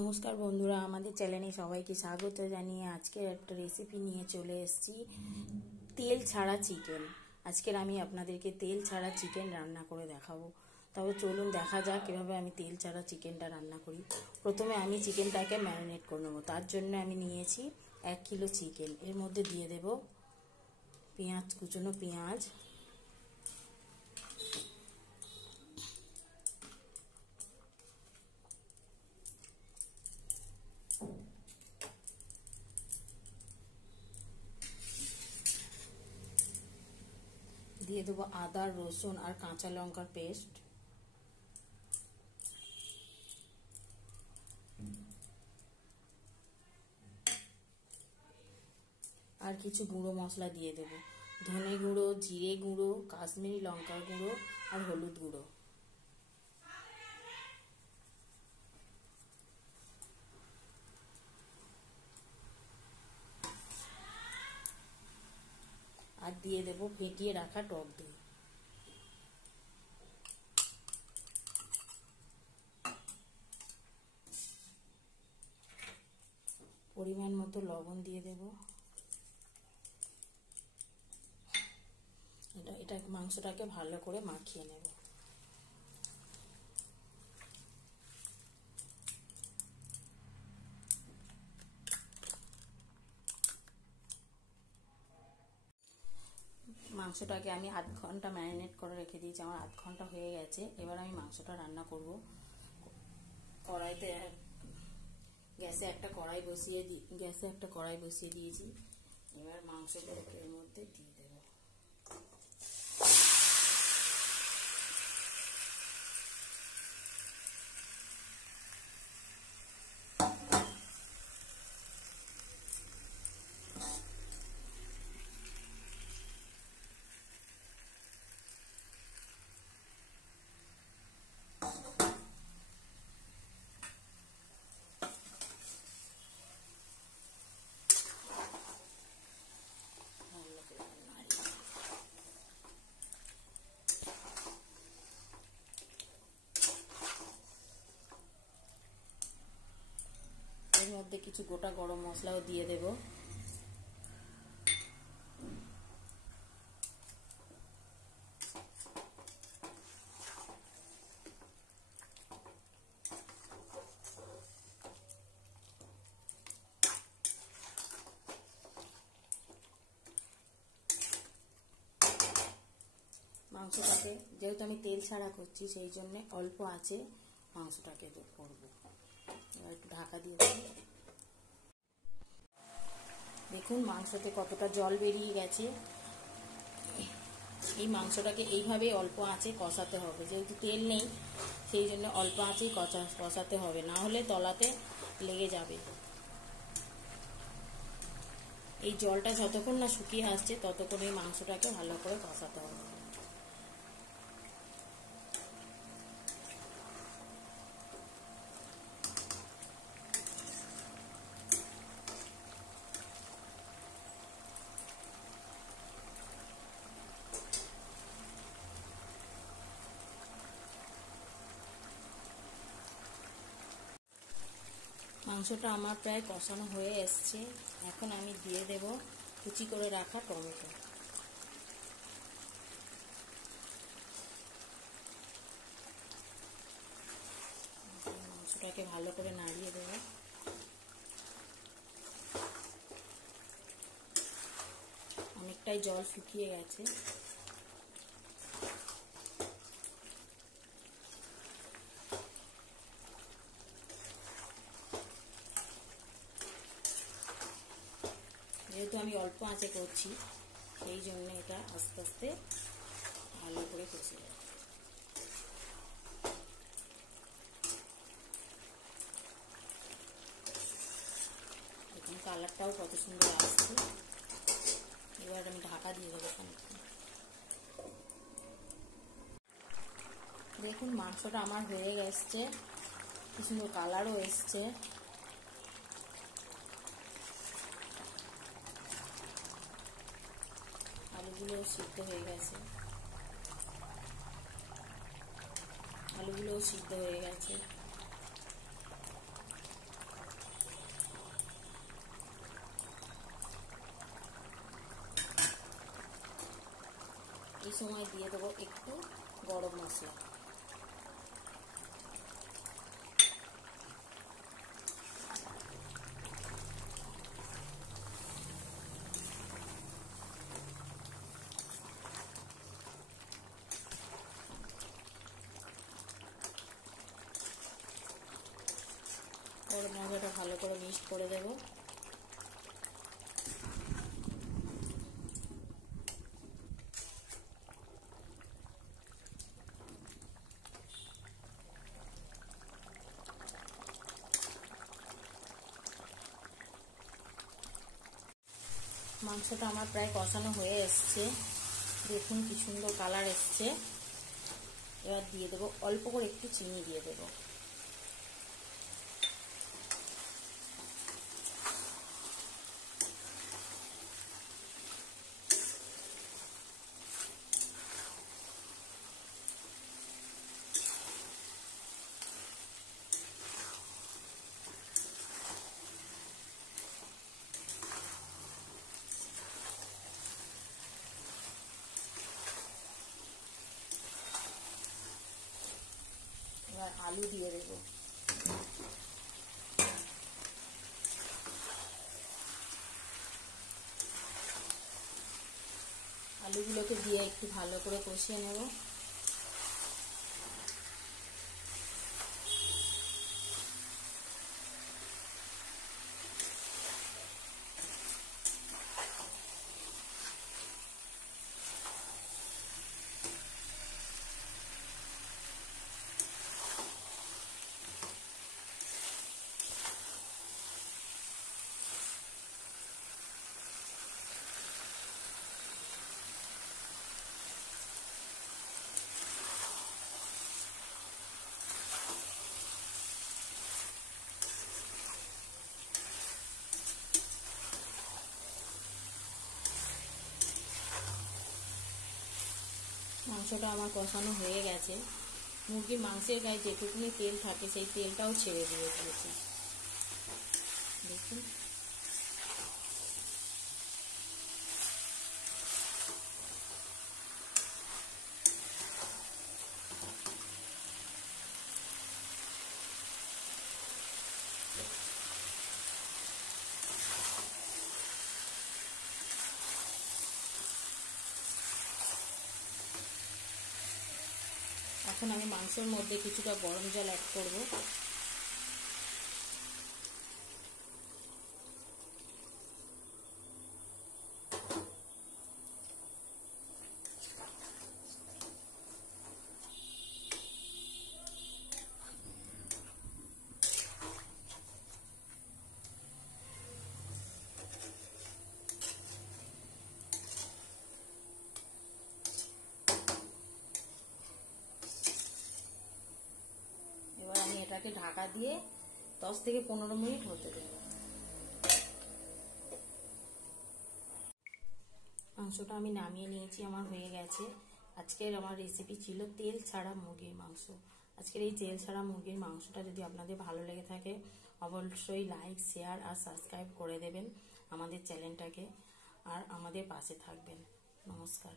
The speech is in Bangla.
নমস্কার বন্ধুরা, আমাদের চ্যানেলে সবাইকে স্বাগত জানিয়ে আজকের একটা রেসিপি নিয়ে চলে এসেছি, তেল ছাড়া চিকেন। আজকের আমি আপনাদেরকে তেল ছাড়া চিকেন রান্না করে দেখাবো। তবে চলুন দেখা যাক কীভাবে আমি তেল ছাড়া চিকেনটা রান্না করি। প্রথমে আমি চিকেনটাকে ম্যারিনেট করে নেবো। তার জন্য আমি নিয়েছি 1 কিলো চিকেন। এর মধ্যে দিয়ে দেব পেঁয়াজ, কুচনো পেঁয়াজ, দিয়ে দেবো আদা, রসুন আর কাঁচা লঙ্কার পেস্ট, আর কিছু গুঁড়ো মশলা দিয়ে দেবো। ধনে গুঁড়ো, জিরে গুঁড়ো, কাশ্মীরি লঙ্কার গুঁড়ো আর হলুদ গুঁড়ো। আর দিয়ে দেবো ফেটিয়ে রাখা টক দই। পরিমাণ মতো লবণ দিয়ে দেব। এটা মাংসটাকে ভালো করে মাখিয়ে নেব। মাংসটাকে আমি আধ ঘন্টা ম্যারিনেট করে রেখে দিয়েছি। আমার আধ ঘন্টা হয়ে গেছে। এবার আমি মাংসটা রান্না করব। গ্যাসে একটা কড়াই বসিয়ে দিয়েছি। এবার মাংসগুলোকে এর মধ্যে দিয়ে দেবো। এর মধ্যে কিছু গোটা গরম মশলাও দিয়ে দেব। মাংসটাকে যেহেতু আমি তেল ছাড়া করছি, সেই জন্য অল্প আছে মাংসটাকে করবো। এবার একটু ঢাকা দিয়ে দেব। দেখুন মাংসতে কতটা জল বেরিয়ে গেছে। এই মাংসটাকে এইভাবে অল্প আঁচে কষাতে হবে। যেহেতু তেল নেই, সেই জন্য অল্প আঁচেই কষাতে হবে, না হলে তলাতে লেগে যাবে। এই জলটা যতক্ষণ না শুকিয়ে আসছে ততক্ষণ এই মাংসটাকে ভালো করে কষাতে হবে। মাংসটা আমার প্রায় কষানো হয়ে এসছে। এখন আমি দিয়ে দেব কুচি করে রাখা টমেটো। মাংসটাকে ভালো করে নাড়িয়ে দেব। অনেকটাই জল শুকিয়ে গেছে। যেহেতু আমি অল্প আঁচে করছি, সেই জন্য এটা আস্তে আস্তে ভালো করে কষে যাবে। দেখুন কালারটাও কত সুন্দর আসছে। এবার আমি ঢাকা দিয়ে দেবো খানিকক্ষণ। দেখুন মাংসটা আমার হয়ে গেছে, কি সুন্দর কালারও এসছে। আলুগুলোও সিদ্ধ হয়ে গেছে। আলুগুলোও সিদ্ধ হয়ে গেছে। এই সময় দিয়ে দেবো একটু গরম মশলা। গরম মশলাটা ভালো করে মিক্সড করে দেবো। মাংসটা আমার প্রায় কষানো হয়ে এসছে, দেখুন কি সুন্দর কালার এসছে। এবার দিয়ে দেবো অল্প করে একটু চিনি দিয়ে দেবো। এবার আলু দিয়ে দেবো। আলুগুলোকে দিয়ে একটু ভালো করে কষিয়ে নেব। মাংসটা আমার কষানো হয়ে গেছে। মুরগির মাংসের গায়ে যেটুকুনি তেল থাকে সেই তেলটাও ছেড়ে দিয়ে দিয়েছি, দেখুন। এখন আমি মাংসের মধ্যে কিছুটা গরম জল অ্যাড করব। এটাকে ঢাকা দিয়ে 10 থেকে 15 মিনিট হতে দেব। মাংসটা আমি নামিয়ে নিয়েছি, আমার হয়ে গেছে। আজকের আমার রেসিপি ছিল তেল ছাড়া মুরগির মাংস। আজকের এই তেল ছাড়া মুরগির মাংসটা যদি আপনাদের ভালো লেগে থাকে অবশ্যই লাইক, শেয়ার আর সাবস্ক্রাইব করে দেবেন আমাদের চ্যানেলটাকে, আর আমাদের পাশে থাকবেন। নমস্কার।